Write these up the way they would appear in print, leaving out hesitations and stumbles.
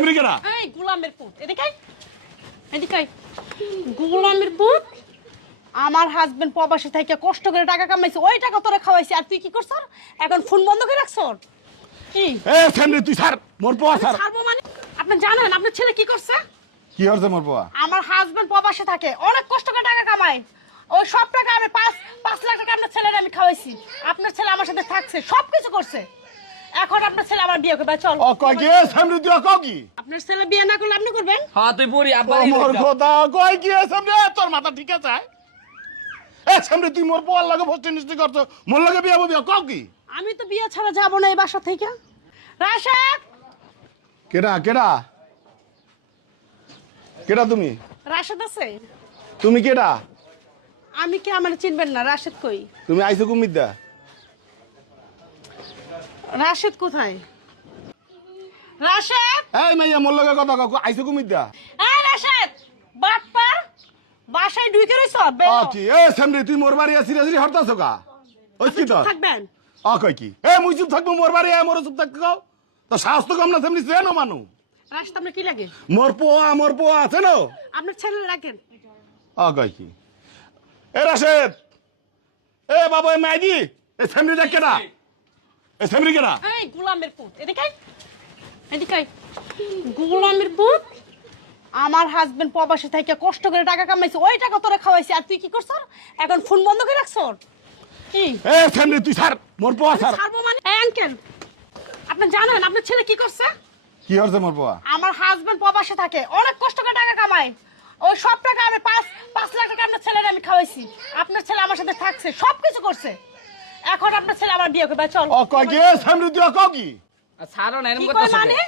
আমেরিকারা এই গোলামের পুত এদিকে এদিকে গোলামের পুত আমার হাজবেন্ড প্রবাসী থেকে কষ্ট করে টাকা কামাইছে ওই টাকা তোরা খাওয়াইছে আর তুই কি করছ এখন ফোন বন্ধ করে রাখছ কি এ সামনে তুই স্যার মোর পোয়া স্যার ছাড়বো মানে আপনি জানেন আপনার ছেলে কি করছে কি হচ্ছে মোর পোয়া আমার হাজবেন্ড প্রবাসী থাকে অনেক কষ্ট করে টাকা কামায় ওই সব টাকা আমি 5 লাখ টাকা আপনার ছেলের আমি খাওয়াইছি আপনার ছেলে আমার সাথে থাকছে সবকিছু করছে এখন আপনার ছেলে আমার বিয়ে করবে চল ও কয় কি সামনে তুই কও কি আপনার ছেলে বিয়ে না করলে আপনি করবেন হ্যাঁ তুই বুড়ি আব্বা মোর খোদা কয় কি সামনে তোর মাথা ঠিক আছে এ সামনে তুই মোর পোয়ার লাগে ফস্ট নিশ্চয় করছ মোর লাগে বিয়া ববি কও কি আমি তো বিয়ে ছাড়া যাবো না এই বাসা থেকে রাশেদ কেডা কেডা কেডা তুমি রাশেদ আছে তুমি কেডা আমি কি আমার চিনবেন না রাশেদ কই তুমি আইছো কুমিদ্দা রাশেদ কোথায় রাশেদ এই মাইয়া মোর লগে কথা কও আইছো কুমিদ্দা এই রাশেদ বাটপার বাসায় ঢুকে রইছ ও কি এ সামনে তুই মোর বাড়ি সিরিয়াসলি হরতাছ কা ওই কি তো থাকবেন ও কয় কি এ মুই চুপ থাকবো মোর বাড়ি মোর চুপ থাকতে কও তো সাহস তো কম না সামনে চেনো মানু রাশেদ আপনার কি লাগে মোর পোয়া আছে না আপনার ছেলে রাখেন ও কয় কি এ রাশেদ এ বাবা এ মাইদি এ সামনে দেখ কেডা এ সামনে কেডা এই গোলামের পুত এদিকে এদিকে গোলামের পুত আমার হাজবেন্ড প্রবাসী থেকে কষ্ট করে টাকা কামাইছে ওই টাকা তোরা খাওয়াইছে আর তুই কি করছ এখন ফোন বন্ধ করে রাখছ কি এ সামনে তুই স্যার মোর পোয়া স্যার ছাড়বো মানে এই আঙ্কেল আপনি জানেন আপনার ছেলে কি করছে কি হচ্ছে মোর পোয়া আমার হাজবেন্ড প্রবাসী থাকে অনেক কষ্ট করে টাকা কামায় ওই সব টাকা আমি 5 লাখ টাকা আপনার ছেলের আমি খাওয়াইছি আপনার ছেলে আমার সাথে থাকছে সবকিছু করছে এখন আপনার ছেলে আমার বিয়ে করবে চল ও কয় কি এ সামনে তুই কও কি ছাড়ো না কি এরকম কয় কথা মানে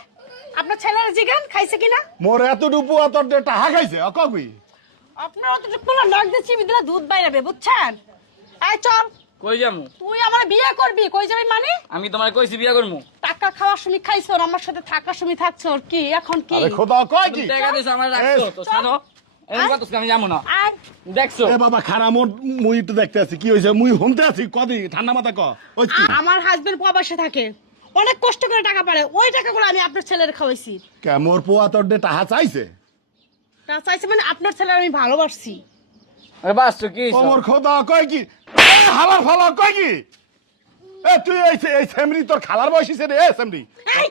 আপনার ছেলের জিগান খাইছে কিনা মোর এতটুকু পোয়া তোর যে টাহা খাইছে ও কও কি আপনার অতটুকু পোলা নাক দিয়ে চিবি দিলে দুধ বাইরাবে বুঝছেন এই চল কই যামু তুই আমার বিয়ে করবি কই যাবি মানে আমি তোমার কইছি বিয়া করমু টাকা খাওয়ার সময় খাইছো আর আমার সাথে থাকার সময় থাকছো আর কি এখন কি আরে খোদা কয় কি তুমি টাকা দিছো আমার রাখছো তো ছাড়ো এরকম কথা আমি যামু না আর দেখছো এ বাবা খারা মোর মুই তো দেখতে আছি কি হইছে মুই শুনতে আছি কদি ঠান্ডা মাথা ক ওই কি আমার হাজবেন্ড প্রবাসে থাকে অনেক কষ্ট করে টাকা পায় ওই টাকাগুলো আমি আপনার ছেলের খাওয়াইছি কে মোর পোয়া তোর যে টাহা চাইছে তা চাইছে মানে আপনার ছেলে আমি ভালোবাসছি আরে বাস তো কি ও মোর খোদা কয় কি এ হালার ফালা কয় কি এ তুই এই সেমরি তোর খালার বয়সী রে এ সেমরি এই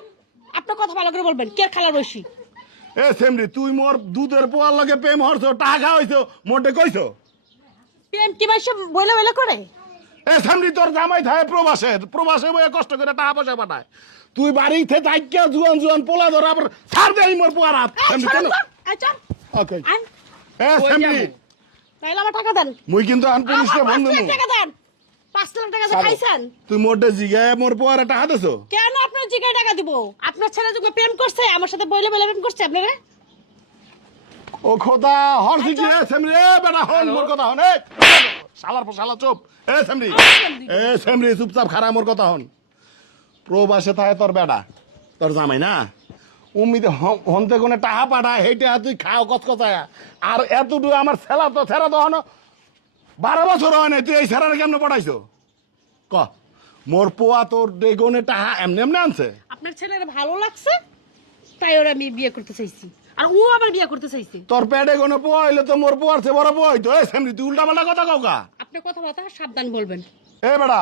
আপনার কথা ভালো করে বলবেন কে খালার বয়সী এ সেমরি তুই মোর দুধের পোয়ার লগে প্রেম হরছো টাকা হইছো মোটে কইছো প্রেম কি মাইসে বইলে বইলে করে এ সেমরি তোর জামাই থাকে প্রবাসে বয়ে কষ্ট করে টাকা পয়সা পাঠায় তুই বাড়িতে থাইকা জুয়ান পোলা ধর আবার ছাড় দেই মোর পোয়ার হাত সেমরি কেন ওকে আন এ সেমরি তাইলে আমার টাকা দেন মুই কিন্তু আন পুলিশে ফোন দেবো টাকা দেন 5 লাখ টাকা খাইছেন তুই মোটে জিগায় মোর পোয়ার টাকা দেছো কেন আপনার জিগায় টাকা দিব আপনার ছেলে যখন প্রেম করছে আমার সাথে বইলে বইলে প্রেম করছে আপনারা ও খোদা হরছি কি এ সেমরি এ বেটা হন মোর কথা হন এ শালা চুপ এ সেমরি চুপচাপ খারা মোর কথা হন প্রবাসে থাকে তোর বেটা তোর জামাই না উম্মিদে হনতে কোনে টাহা পাঠায় হেইটা তুই খাও কচকচায়া আর এতটুকু আমার ছেড়া তো হন 12 বছর হয় না তুই এই ছেড়ারে কেমনে পড়াইছো ক মোর পোয়া তোর ডেগনে টাহা এমনি আনছে আপনার ছেলের ভালো লাগছে তাই ওরা আমি বিয়ে করতে চাইছি আর ও আবার বিয়ে করতে চাইছে তোর পেটে কোনে পোয়া হইলে তো মোর পোয়ার চেয়ে বড় পোয়া হইতো এ সেমরি তুই উল্টা পাল্টা কথা কওকা আপনি কথাবার্তা সাবধান বলবেন এ বেটা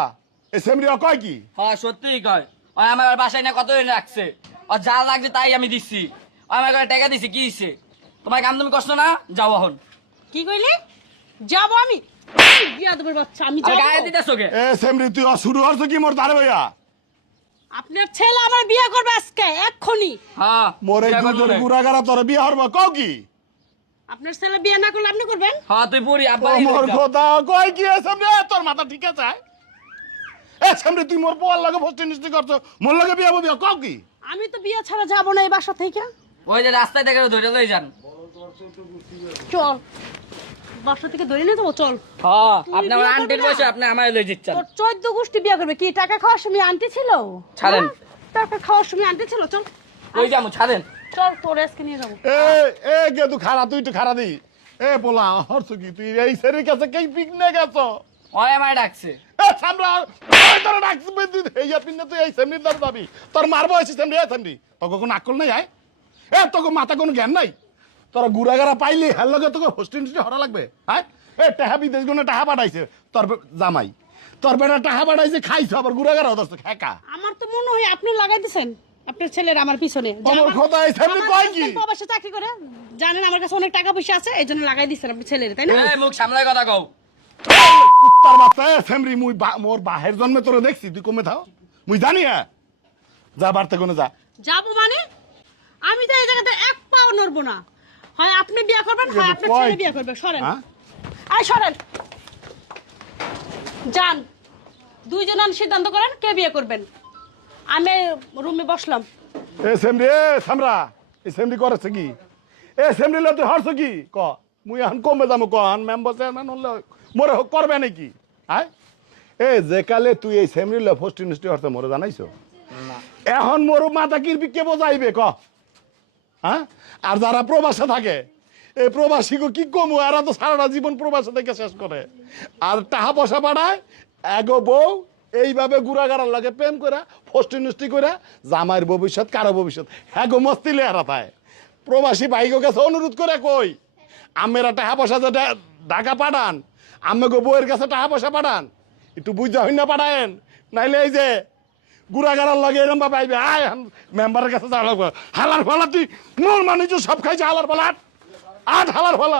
এ সেমরি কয় কি হ্যাঁ সত্যিই কয় ওই আমার বাসায় না কতদিন রাখছে আর যা লাগছে তাই আমি দিচ্ছি আমার করে টাকা দিছি কি দিছে তোমার কাম তুমি কষ্ট না যাও এখন কি কইলে যাব আমি বিয়া দেবের বাচ্চা আমি আর যাব গায়ে দিতেছো কে এ সেমরি তুই শুরু হচ্ছে কি মোর দাঁড়ে ভাইয়া আপনার ছেলে আমার বিয়ে করবে আজকে এক্ষুনি হ্যাঁ মোরে বিয়া করবো দুধের নে। গুড়াগাড়া তোর বিয়ে হরবা কও কি আপনার ছেলে বিয়ে না করলে আপনি করবেন হ্যাঁ তুই বুড়ি আব্বা ও মোর কথা কয় কি এ সেমরি তোর মাথা ঠিক আছে এ সেমরি তুই মোর পোয়ার লাগে ফস্ট নিশ্চয় করছো মোর লাগে বিয়ে ববি কও কি আমি তো বিয়ে ছাড়া যাব না এই বাসা থেকে ওই যে রাস্তায় দেখে ধরে লই যান চল বাসা থেকে ধরে নিয়ে যাবো চল হ্যাঁ তুই আপনি আমার বিয়ে আন্টির করবি না? বসে আপনি আমার লই দিচ্ছেন তোর 14 গোষ্ঠী বিয়ে করবে কি টাকা খাওয়ার সময় আন্টি ছিল ছাড়েন। হ্যাঁ? টাকা খাওয়ার সময় আন্টি ছিল চল কই যামু ছাড়েন চল তোর আজকে নিয়ে যাবো এ গে তুই খারা তুই একটু খারা দি এ পোলা হরছো কি তুই এই সেরির কাছে কে পিকনে গেছো ওই আমায় ডাকছে এ সামরা ওই তোর ডাকছ তুই এই পিকনে তুই এই সেমরির দাম দাবি তোর মারবো এসে সেমরি এ সেমরি তোর কোনো আকল নাই আয় তোকে মাথা কোনো জ্ঞান নাই তোরা গুড়াগাড়া পাইলি হের লগে তোকে হোস্টেল হরা লাগবে হ্যাঁ টাহা বিদেশ গুলো টাহা পাঠাইছে তোর জামাই তোর বেটা টাহা পাঠাইছে খাইছো আবার গুড়াগাড়া হচ্ছে খেকা আমার তো মনে হয় আপনি লাগাই দিছেন আপনার ছেলের আমার পিছনে যে আমার আমার- কথা এই সামনে আমার কয় কি husband প্রবাসে চাকরি করে জানেন আমার কাছে অনেক টাকা পয়সা আছে এই জন্য লাগাই দিছেন আপনি ছেলের তাই না এই মুখ সামলায় কথা কও কুত্তার বাচ্চা সেমরি মুই মোর বাহের জন্মে তোরে দেখছি তুই কমে থাও মুই জানি হ্যাঁ যা বাড়তে কোনো যা যাবো মানে আমি তো এই জায়গাতে এক পাও নড়বো না হয় আপনি বিয়ে করবেন হয় আপনার কয় ছেলে কি? বিয়ে করবে সরেন হ্যাঁ? আয় সরেন যান দুইজন সিদ্ধান্ত করেন কে বিয়ে করবেন আমি রুমে বসলাম এ সেমরি এ সামরা এ সেমরি করেছে কি এ সেমরি লে তুই হারছ কি ক মুই এখন কমে যাবো কন মেম্বার চেয়ারম্যান হলে মোরে করবে নাকি হ্যাঁ এ যে কালে তুই এই সেমরি লে ফার্স্ট ইউনিভার্সিটি হতে মোরে জানাইছো এখন মোর মাথা কিরবি কে বোঝাইবে ক হ্যাঁ আর যারা প্রবাসে থাকে এই প্রবাসীকে কি কমু এরা তো সারাটা জীবন প্রবাসে থেকে শেষ করে আর টাকা পয়সা পাঠায় এগো বউ এইভাবে গুড়াগাড়ার লাগে প্রেম করে ফষ্টি নষ্টি করে জামাইয়ের ভবিষ্যৎ কারো ভবিষ্যৎ হ্যাঁ গো মস্তি লেহারা তাই প্রবাসী ভাইগো কাছে অনুরোধ করে কই আমেরা টাকা পয়সা যে ঢাকা পাঠান আমি গো বউয়ের কাছে টাকা পয়সা পাঠান একটু বুঝা হইন না পাঠায়েন নাইলে এই যে গুড়াগাড়ার লাগে এরম বা পাইবে আয় মেম্বারের কাছে যাওয়া লাগবে হালার ফলা তুই মোর মানুষ সব খাইছে হালার ফলা আট হালার ফলা